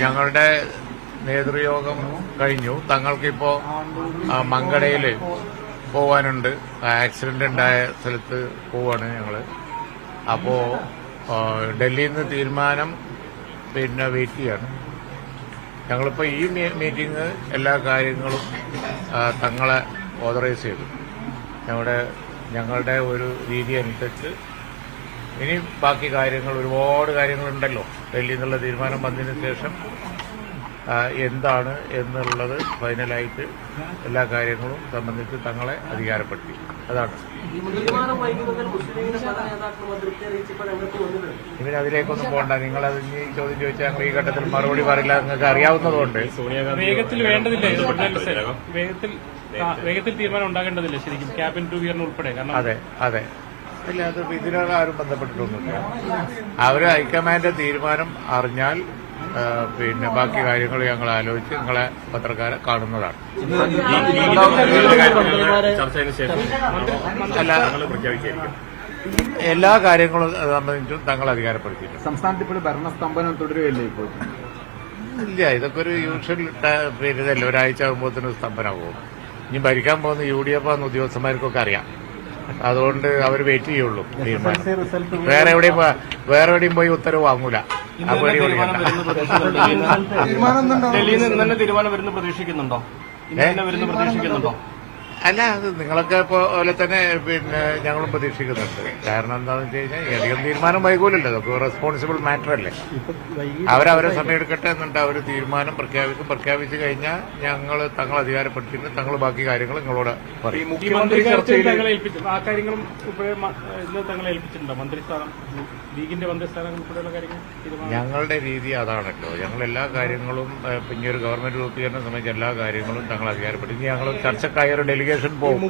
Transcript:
ഞങ്ങളുടെ നേതൃയോഗം കഴിഞ്ഞു. തങ്ങൾക്കിപ്പോൾ മങ്കടയിൽ പോവാനുണ്ട്. ആക്സിഡന്റ് ഉണ്ടായ സ്ഥലത്ത് പോവാണ് ഞങ്ങൾ. അപ്പോൾ ഡൽഹിയിൽ നിന്ന് തീരുമാനം വെയിറ്റ് ചെയ്യാണ്. ഞങ്ങളിപ്പോൾ ഈ മീറ്റിംഗ് എല്ലാ കാര്യങ്ങളും തങ്ങളെ ഓതറൈസ് ചെയ്തു. ഞങ്ങളുടെ ഒരു രീതി അനുസരിച്ച് ഇനി ബാക്കി കാര്യങ്ങൾ ഒരുപാട് കാര്യങ്ങളുണ്ടല്ലോ. ഡൽഹിയിൽ നിന്നുള്ള തീരുമാനം വന്നതിന് ശേഷം എന്താണ് എന്നുള്ളത് ഫൈനലായിട്ട് എല്ലാ കാര്യങ്ങളും സംബന്ധിച്ച് തങ്ങളെ അധികാരപ്പെടുത്തി. അതാണ്. ഇവന് അതിലേക്കൊന്നും പോകണ്ട. നിങ്ങളത് ഇനി ചോദ്യം ചോദിച്ചാൽ ഞങ്ങൾ ഈ ഘട്ടത്തിൽ മറുപടി പറയില്ല. നിങ്ങൾക്ക് അറിയാവുന്നതുകൊണ്ട് വേഗത്തിൽ വേഗത്തിൽ തീരുമാനം ഉണ്ടാകേണ്ടതില്ല ശരിക്കും ക്യാബിൻ ടൂറിയറിന് ഉൾപ്പെടെ. അതെ അതെ. ഇല്ല, അത് ഇതിനോട് ആരും ബന്ധപ്പെട്ടിട്ടൊന്നുമില്ല. അവർ ഹൈക്കമാൻഡ് തീരുമാനം അറിഞ്ഞാൽ ബാക്കി കാര്യങ്ങൾ ഞങ്ങൾ ആലോചിച്ച് നിങ്ങളെ പത്രക്കാരെ കാണുന്നതാണ്. അല്ല, എല്ലാ കാര്യങ്ങളും സംബന്ധിച്ചും തങ്ങൾ അധികാരപ്പെടുത്തിയിട്ടുണ്ട്. സംസ്ഥാനത്ത് ഇപ്പോൾ ഭരണസ്തംഭനം തുടരുകയല്ലേ ഇപ്പോൾ? ഇല്ല, ഇതൊക്കെ ഒരു യൂഷ്വൽ ഇതല്ലേ. ഒരാഴ്ച ആകുമ്പോഴത്തേനും സ്തംഭനമാകും. ഇനി ഭരിക്കാൻ പോകുന്ന UDF ഉദ്യോഗസ്ഥന്മാർക്കൊക്കെ അറിയാം. അതുകൊണ്ട് അവർ വെയിറ്റ് ചെയ്യുള്ളൂ തീരുമാനം. വേറെ എവിടെയും പോയി ഉത്തരവ് വാങ്ങൂല. ഡൽഹിയിൽ നിന്ന് തന്നെ തീരുമാനം വരുന്ന പ്രതീക്ഷിക്കുന്നുണ്ടോ? അല്ല, അത് നിങ്ങളൊക്കെ പോലെ തന്നെ ഞങ്ങളും പ്രതീക്ഷിക്കുന്നുണ്ട്. കാരണം എന്താണെന്ന് വെച്ച് കഴിഞ്ഞാൽ അധികം തീരുമാനം വൈകൂലല്ലോ. അതൊക്കെ റെസ്പോൺസിബിൾ മാറ്റർ അല്ലേ. അവരവരെ സമയം എടുക്കട്ടെ. എന്നിട്ട് അവർ തീരുമാനം പ്രഖ്യാപിച്ചു കഴിഞ്ഞാൽ ഞങ്ങൾ തങ്ങൾ അധികാരപ്പെടുത്തിയിട്ട് തങ്ങൾ ബാക്കി കാര്യങ്ങൾ നിങ്ങളോട് പറയും. മുഖ്യമന്ത്രി ആ കാര്യങ്ങളും തങ്ങളെ ഏൽപ്പിച്ചിട്ടുണ്ടോ? മന്ത്രിസ്ഥാനം, ലീഗിന്റെ മന്ത്രിസ്ഥാനം ഉൾപ്പെടെയുള്ള കാര്യങ്ങൾ ഞങ്ങളുടെ രീതി അതാണല്ലോ. ഞങ്ങൾ എല്ലാ കാര്യങ്ങളും ഇനിയൊരു ഗവൺമെന്റ് രൂപീകരണം സംബന്ധിച്ച എല്ലാ കാര്യങ്ങളും തങ്ങൾ അധികാരപ്പെടുത്തി. ഞങ്ങൾ ചർച്ചക്കായ ഒരു ഡെലിഗേഷൻ പോകും.